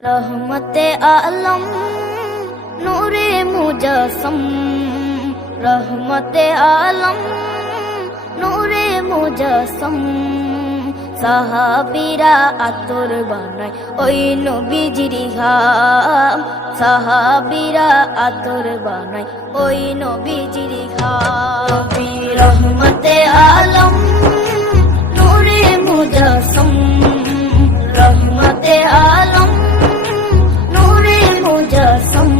रहमते आलम नूरे मुजस्सम, रहमते आलम नूरे मुजस्सम। সাহাবীরা আতর বানায় ওই নবীজির ঘাম, সাহাবীরা আতর বানায় ওই নবীজির ঘাম। রহমতে আলম নূরে মুজস্সম, রহমতে আলম নূরে মুজস্সম।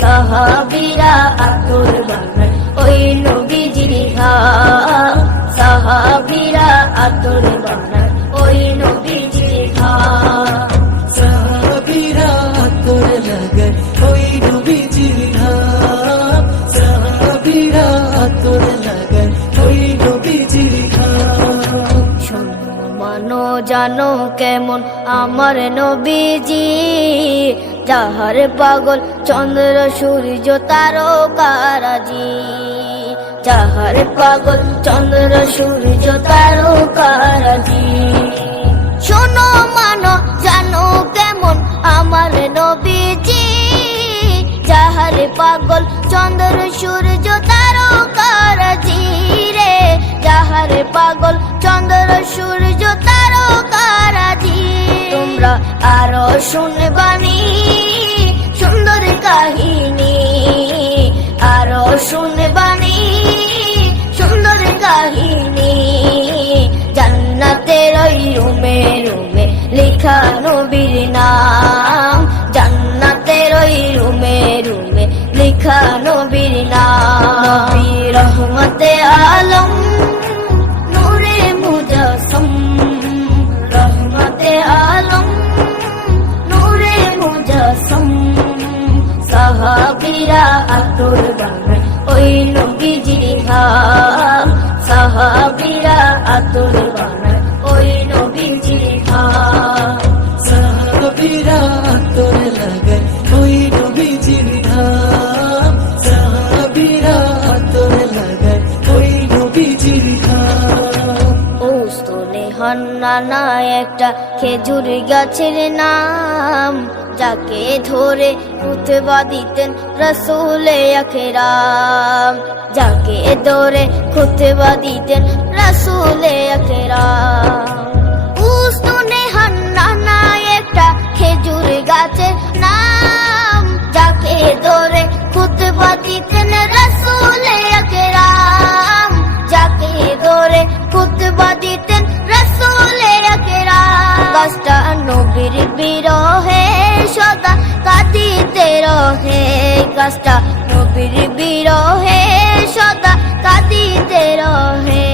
সাহাবীরা আতর বানায় ওই নবীজির ঘাম, সাহাবীরা আতর বানায় ওই নবীজির ঘাম। সাহাবীরা আতর লাগায় ওই নবীজির ঘাম, সাহাবীরা আতর লাগায় ওই নবীজির ঘাম। শোনো মানো জানো কেমন আমার নবীজি, যাহার পাগল চন্দ্র সূর্য তারকারাজি, যাহার পাগল চন্দ্র সূর্য তারকারাজি। শোনো মানো জানো কেমন আমার নবীজি, যাহার পাগল চন্দ্র সূর্য তারকারাজি রে, যাহার পাগল চন্দ্র সূর্য তারকারাজি। তোমরা আরো শুনবানি সুন্দর কাহিনী, আরো শুনবানি সুন্দর কাহিনী। জান্নাতের ওই রুমে রুমে লেখা নবীর নাম, জান্নাতের ওই রুমে রুমে লেখা নবীর নাম। রহমতে আলম নূরে মুজস্সম, রহমতে আলম নূরে মুজস্সম। সাহাবীরা আতর বানায় ওই নবীজির ঘাম, সাহাবীরা আতর বানায় ওই নবীজির ঘাম। সাহাবীরা আতর লাগায় ওই নবীজির ঘাম, সাহাবীরা আতর লাগায় ওই নবীজির ঘাম। ওস্তনে হান্নানা একটা খেজুর গাছের নাম, যাকে ধরে খুতবা দিতেন রাসূলে আকরাম, যাকে ধরে খুতবা দিতেন রাসূলে আকরাম। উস্তনে হান্নানা একটা খেজুর গাছের নাম, যাকে ধরে খুতবা দিতেন রাসূলে আকরাম, যাকে ধরে খুতবা দিতেন রাসূলে আকরাম। গাছটা নবীর বিরহে সদা কাঁদিতে রহে, গাছটা নবীর বিরহে সদা কাঁদিতে রহে।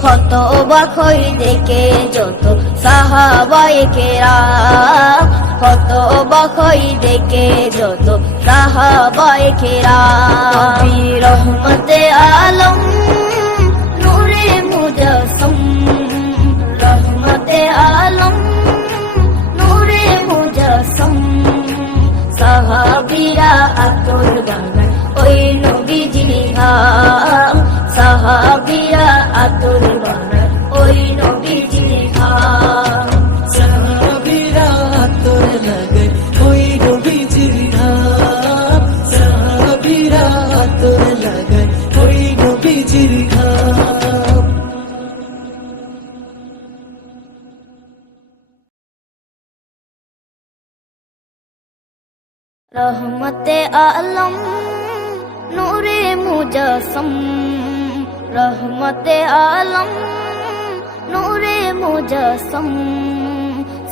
ক্ষত বাখই দেখে যত সাহাবায়ে কেরাম, ক্ষত বাখই দেখে যত সাহাবায়ে কেরাম। রহমতে আলম নূরে মুজস্সম, রহমতে আলম নূরে মুজস্সম। সাহাবীরা আতর বানায় ওই নবীজির ঘাম, সাহাবীরা আতর বানায় ওই নবীজির ঘাম। সাহাবীরা আতর লাগায় ওই নবীজির ঘাম, সাহাবীরা আতর লাগায় ওই নবীজির ঘাম। रहमते आलम नूरे मुजस्सम, रहमते आलम नूरे मुजस्सम।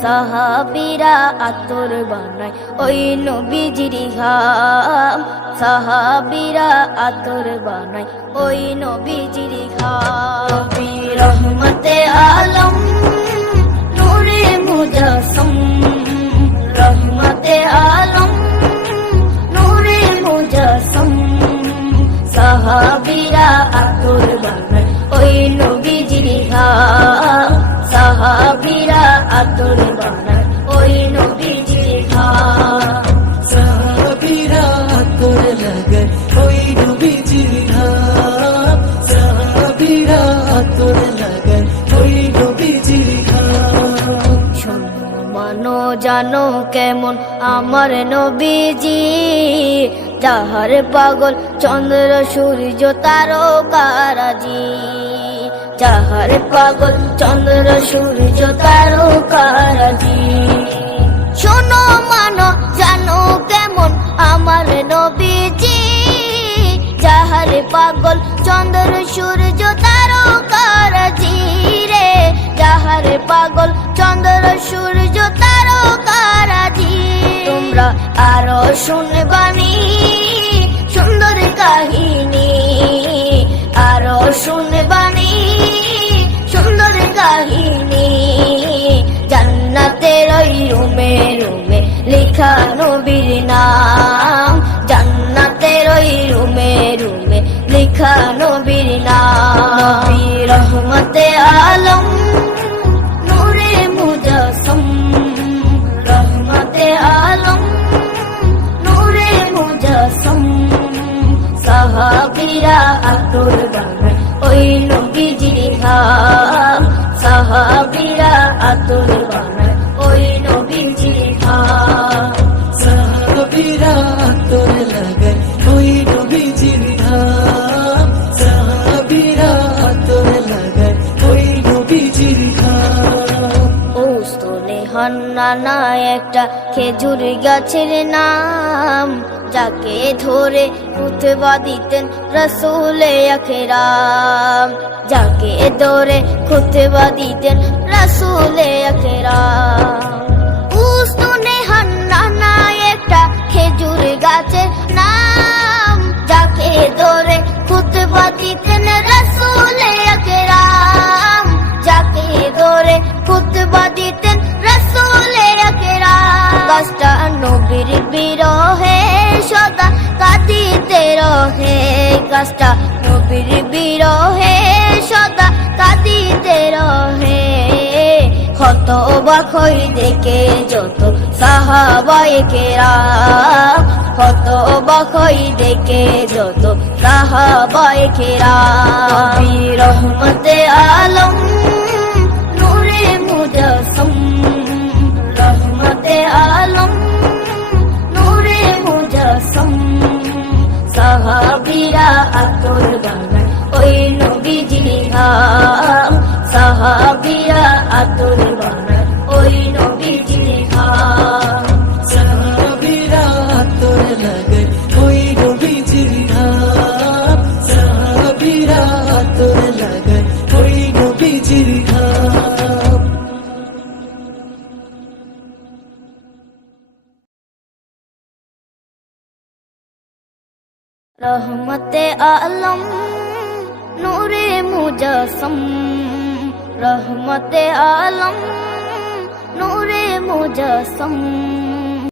সাহাবীরা আতর বানায় ওই নবীজির ঘাম, সাহাবীরা আতর বানায় ওই নবীজির ঘাম। রহমতে আলম নূরে মুজস্সম, রহমতে আলম নূরে মুজস্সম। সাহাবীরা আতর বানায় ওই নবীজির ঘাম, সাহাবীরা আতর বানায় ওই নবীজির ঘাম। সাহাবীরা আতর লাগায় ওই নবীজির ঘাম, সাহাবীরা আতর লাগায় জানো কেমন আমার নবীজি, যাহার পাগল চন্দ্র সূর্য তারকারাজি, যাহার পাগল চন্দ্র সূর্য তারকারাজি। শোনো মানো জানো কেমন আমার নবীজি, যাহার পাগল চন্দ্র সূর্য তারকারাজি রে, যাহার পাগল চন্দ্র সূর্য তারকারাজি। তোমরা আরো শুনবানি সুন্দর কাহিনী, আরো শুনবানি সুন্দর কাহিনী, জান্নাতের ওই রুমে রুমে লেখা নবীর নাম, জান্নাতের ওই রুমে রুমে লেখা নবীর নাম। নবী রহমতে আলম নূরে মুজাসসম, রহমতে আলম নূরে মুজাসসম। সাহাবীরা আতর বানায় ওই নবীজির ঘাম, সাহাবীরা আতর বানায় ওই নবীজির ঘাম। সাহাবীরা আতর লাগায় ওই নবীজির ঘাম, সাহাবীরা আতর লাগায় ওই নবীজির ঘাম। ওস্তনে হান্নানা একটা খেজুর গাছের নাম, যাকে ধরে খুতবা দিতেন রাসূলে আকরাম, যাকে ধরে খুতবা দিতেন রাসূলে আকরাম। উস্তনে হান্নানা একটা খেজুর গাছের নাম, যাকে ধরে খুতবা দিতেন রাসূলে আকরাম, যাকে ধরে খুতবা দিতেন রাসূলে আকরাম। গাছটা নবীর বিরহে সদা কাঁদিতে রহে, গাছটা নবীর বিরহে সদা কাঁদিতে রহে। হতবাক হই দেখে যত সাহাবায়ে কেরাম, হতবাক হই দেখে যত সাহাবায়ে কেরাম। নবী রহমতে আলম নূরে মুজাসসম, রহমতে আলম নূরে মুজাসসম। সাহাবীরা আতর বানায় ওই নবীজির ঘাম, সাহাবীরা আতর বানায় ওই নবীজির ঘাম। সাহাবীরা আতর লাগায় ওই নবীজির ঘাম, সাহাবীরা আতর লাগায় ওই নবীজির ঘাম। রহমতে আলম নূরে মুজাসসম, রহমতে আলম নূরে মুজাসসম।